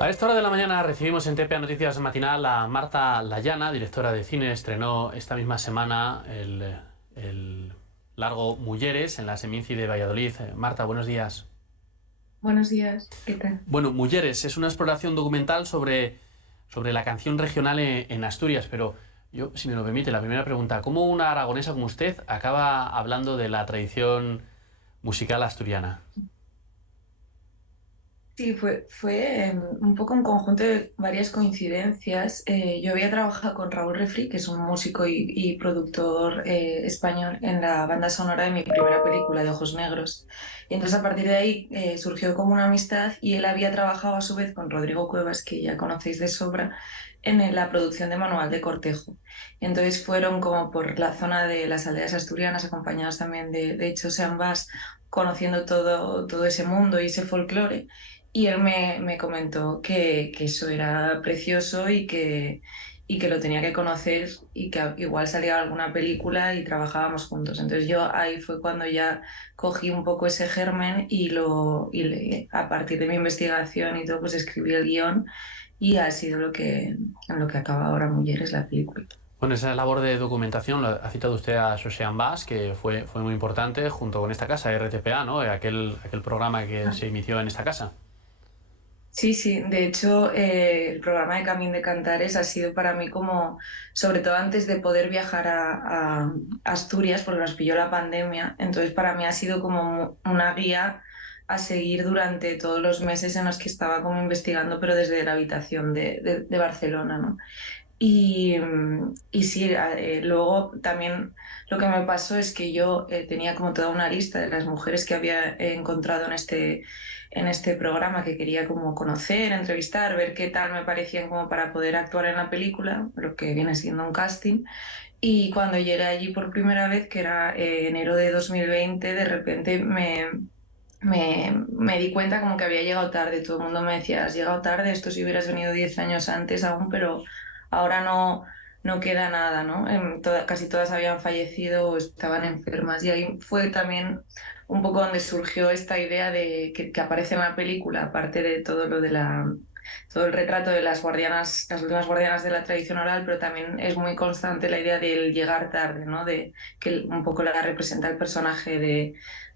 A esta hora de la mañana recibimos en TPA Noticias Matinal a Marta Layana, directora de cine. Estrenó esta misma semana el largo Mulleres en la Seminci de Valladolid. Marta, buenos días. Buenos días, ¿qué tal? Bueno, Mulleres es una exploración documental sobre la canción regional en Asturias, pero yo, si me lo permite, la primera pregunta: ¿cómo una aragonesa como usted acaba hablando de la tradición musical asturiana? Sí, fue un poco un conjunto de varias coincidencias. Yo había trabajado con Raúl Refri, que es un músico y productor español, en la banda sonora de mi primera película, de Ojos Negros. Y entonces a partir de ahí surgió como una amistad y él había trabajado a su vez con Rodrigo Cuevas, que ya conocéis de sobra, en la producción de Manual de Cortejo. Entonces fueron como por la zona de las aldeas asturianas, acompañados también de José Ambas, conociendo todo ese mundo y ese folclore. Y él me comentó que eso era precioso y que lo tenía que conocer y que igual salía alguna película y trabajábamos juntos. Entonces yo ahí fue cuando ya cogí un poco ese germen a partir de mi investigación y todo, pues escribí el guión y ha sido en lo que acaba ahora Mujeres, la película. Bueno, esa labor de documentación, ha citado usted a José Ambas, que fue muy importante junto con esta casa, RTPA, ¿no? Aquel programa que se emitió en esta casa. Sí, sí, de hecho el programa de Camín de Cantares ha sido para mí como, sobre todo antes de poder viajar a Asturias, porque nos pilló la pandemia, entonces para mí ha sido como una guía a seguir durante todos los meses en los que estaba como investigando, pero desde la habitación de Barcelona, ¿no? Y sí, luego también lo que me pasó es que yo tenía como toda una lista de las mujeres que había encontrado en este programa que quería como conocer, entrevistar, ver qué tal me parecían como para poder actuar en la película, lo que viene siendo un casting. Y cuando llegué allí por primera vez, que era enero de 2020, de repente me di cuenta como que había llegado tarde. Todo el mundo me decía: has llegado tarde, esto si hubieras venido 10 años antes aún, pero ahora no queda nada, ¿no? Casi todas habían fallecido o estaban enfermas. Y ahí fue también un poco donde surgió esta idea de que aparece en la película, aparte de todo el retrato de las guardianas, las últimas guardianas de la tradición oral, pero también es muy constante la idea del llegar tarde, ¿no? De que un poco la representa el personaje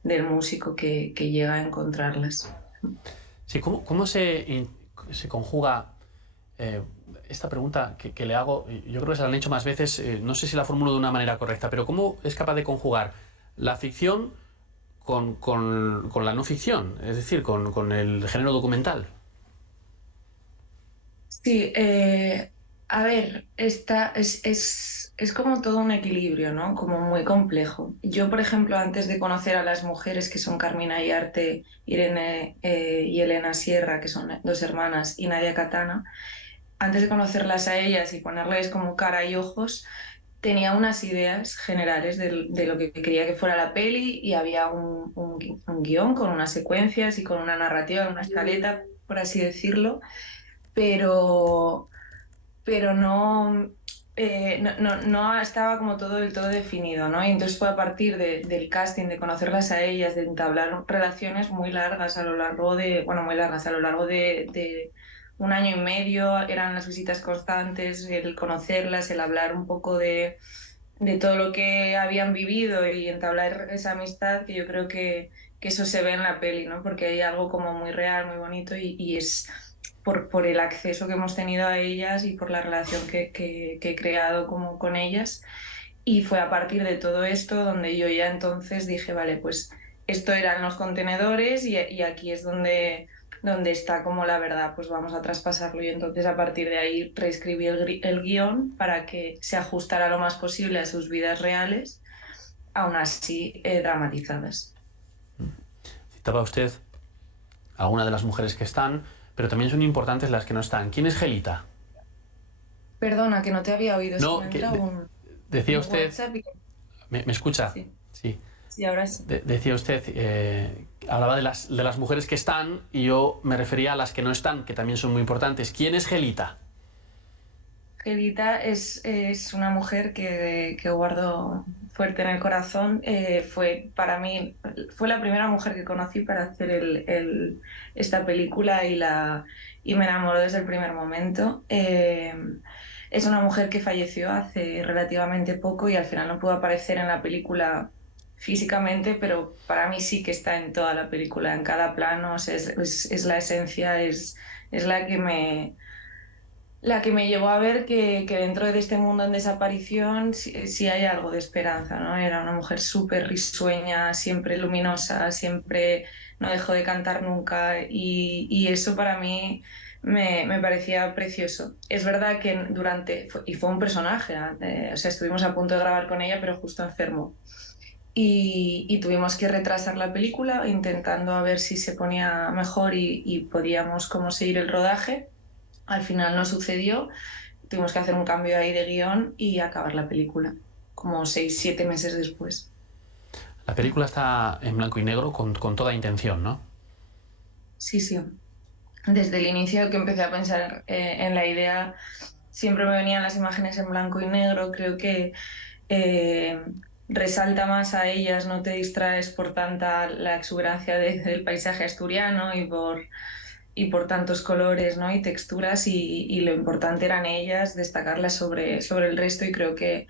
del músico que llega a encontrarlas. Sí, ¿cómo se conjuga eh, esta pregunta que le hago? Yo creo que se la han hecho más veces, no sé si la formulo de una manera correcta, pero ¿cómo es capaz de conjugar la ficción con la no ficción? Es decir, con el género documental. Sí, a ver, es como todo un equilibrio, ¿no? Como muy complejo. Yo, por ejemplo, antes de conocer a las mujeres que son Carmina Iriarte, Irene y Elena Sierra, que son dos hermanas, y Nadia Catana, antes de conocerlas a ellas y ponerles como cara y ojos, tenía unas ideas generales de lo que quería que fuera la peli y había un guión con unas secuencias y con una narrativa, una escaleta, por así decirlo, pero, pero no estaba como todo del todo definido, ¿no? Y entonces fue a partir del casting, de conocerlas a ellas, de entablar relaciones muy largas a lo largo bueno, muy largas, a lo largo de un año y medio, eran las visitas constantes, el conocerlas, el hablar un poco de todo lo que habían vivido y entablar esa amistad, que yo creo que eso se ve en la peli, ¿no? Porque hay algo como muy real, muy bonito y es por el acceso que hemos tenido a ellas y por la relación que he creado como con ellas. Y fue a partir de todo esto donde yo ya entonces dije: vale, pues esto eran los contenedores y aquí es donde está como la verdad, pues vamos a traspasarlo. Y entonces a partir de ahí reescribí el guión para que se ajustara lo más posible a sus vidas reales, aún así dramatizadas. Citaba usted a alguna de las mujeres que están, pero también son importantes las que no están. ¿Quién es Gelita? Perdona, que no te había oído, es que me No, entra decía un usted... WhatsApp y... ¿Me escucha? Sí, Sí. sí, ahora sí. Decía usted, hablaba de las mujeres que están y yo me refería a las que no están, que también son muy importantes. ¿Quién es Gelita? Angelita es una mujer que guardo fuerte en el corazón. Fue para mí, fue la primera mujer que conocí para hacer esta película y me enamoró desde el primer momento. Es una mujer que falleció hace relativamente poco y al final no pudo aparecer en la película físicamente, pero para mí sí que está en toda la película, en cada plano. O sea, es la esencia, es la que me llevó a ver que dentro de este mundo en desaparición sí hay algo de esperanza, ¿no? Era una mujer súper risueña, siempre luminosa, siempre no dejó de cantar nunca y eso para mí me parecía precioso. Es verdad que y fue un personaje, o sea, estuvimos a punto de grabar con ella, pero justo enfermo. Y tuvimos que retrasar la película intentando a ver si se ponía mejor y podíamos como seguir el rodaje. Al final no sucedió, tuvimos que hacer un cambio ahí de guión y acabar la película, como 6, 7 meses después. La película está en blanco y negro con toda intención, ¿no? Sí, sí. Desde el inicio que empecé a pensar en la idea, siempre me venían las imágenes en blanco y negro. Creo que eh, resalta más a ellas, no te distraes por tanta la exuberancia del paisaje asturiano y por tantos colores, ¿no? Y texturas y lo importante eran ellas, destacarlas sobre el resto y creo que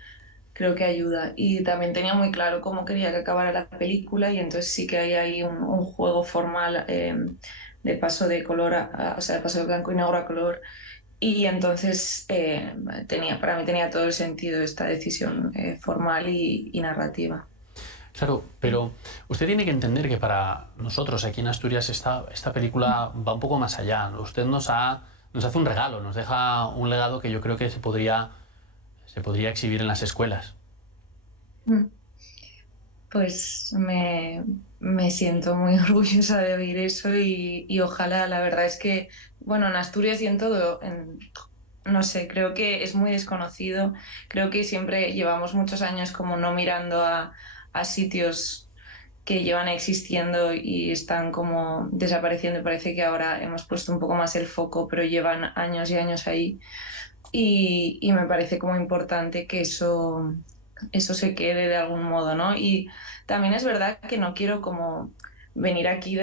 ayuda. Y también tenía muy claro cómo quería que acabara la película y entonces sí que hay ahí un juego formal de paso de color, o sea, de paso de blanco y negro a color. Y entonces para mí tenía todo el sentido esta decisión formal y narrativa. Claro, pero usted tiene que entender que para nosotros aquí en Asturias esta película va un poco más allá. Usted nos hace un regalo, nos deja un legado que yo creo que se podría exhibir en las escuelas. Mm. Pues me siento muy orgullosa de oír eso y ojalá, la verdad es que, bueno, en Asturias y en todo, no sé, creo que es muy desconocido, creo que siempre llevamos muchos años como no mirando a sitios que llevan existiendo y están como desapareciendo. Parece que ahora hemos puesto un poco más el foco, pero llevan años y años ahí y me parece como importante que eso se quede de algún modo, ¿no? Y también es verdad que no quiero como venir aquí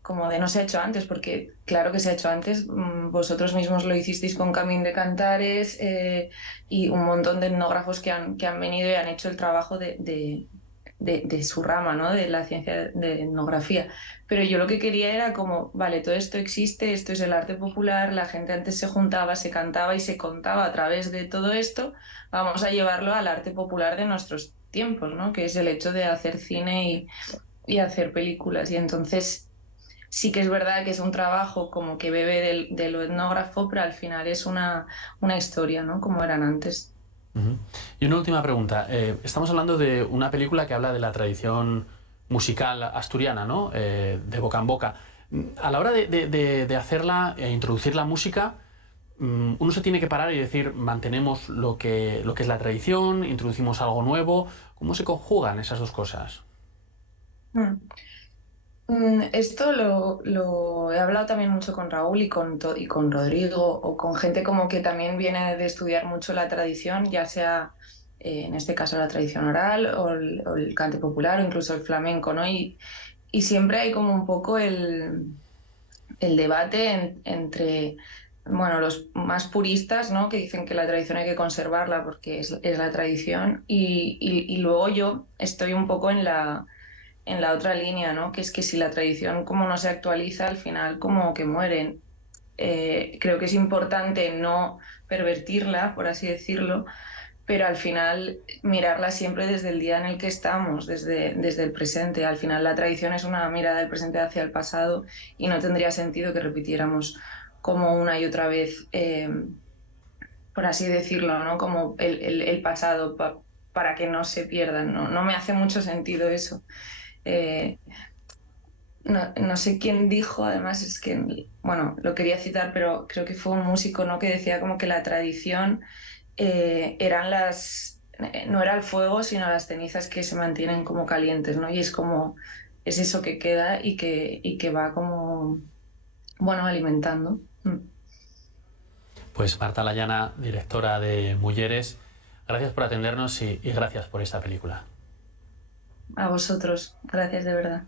como de no se ha hecho antes, porque claro que se ha hecho antes, vosotros mismos lo hicisteis con Camín de Cantares y un montón de etnógrafos que han venido y han hecho el trabajo de su rama, ¿no? De la ciencia de etnografía. Pero yo lo que quería era como, vale, todo esto existe, esto es el arte popular, la gente antes se juntaba, se cantaba y se contaba a través de todo esto, vamos a llevarlo al arte popular de nuestros tiempos, ¿no? Que es el hecho de hacer cine y hacer películas. Y entonces sí que es verdad que es un trabajo como que bebe de lo etnógrafo, pero al final es una historia, ¿no? Como eran antes. Ujú. Y una última pregunta. Estamos hablando de una película que habla de la tradición musical asturiana, ¿no? De boca en boca. A la hora de hacerla e introducir la música, uno se tiene que parar y decir, mantenemos lo que es la tradición, introducimos algo nuevo. ¿Cómo se conjugan esas dos cosas? Mm. Esto lo he hablado también mucho con Raúl y con Rodrigo o con gente como que también viene de estudiar mucho la tradición, ya sea en este caso la tradición oral o el cante popular o incluso el flamenco, ¿no? Y siempre hay como un poco el debate entre, bueno, los más puristas, ¿no? Que dicen que la tradición hay que conservarla porque es la tradición y luego yo estoy un poco en la otra línea, ¿no? Que es que si la tradición como no se actualiza, al final como que mueren. Creo que es importante no pervertirla, por así decirlo, pero al final mirarla siempre desde el día en el que estamos, desde el presente. Al final la tradición es una mirada del presente hacia el pasado y no tendría sentido que repitiéramos como una y otra vez, por así decirlo, ¿no? Como el pasado para que no se pierdan. ¿No? No me hace mucho sentido eso. Eh, no sé quién dijo, además es que, bueno, lo quería citar, pero creo que fue un músico, ¿no? Que decía como que la tradición no era el fuego, sino las cenizas que se mantienen como calientes, ¿no? Y es eso que queda y que va como, bueno, alimentando. Pues Marta Layana, directora de Mujeres, gracias por atendernos y gracias por esta película. A vosotros, gracias de verdad.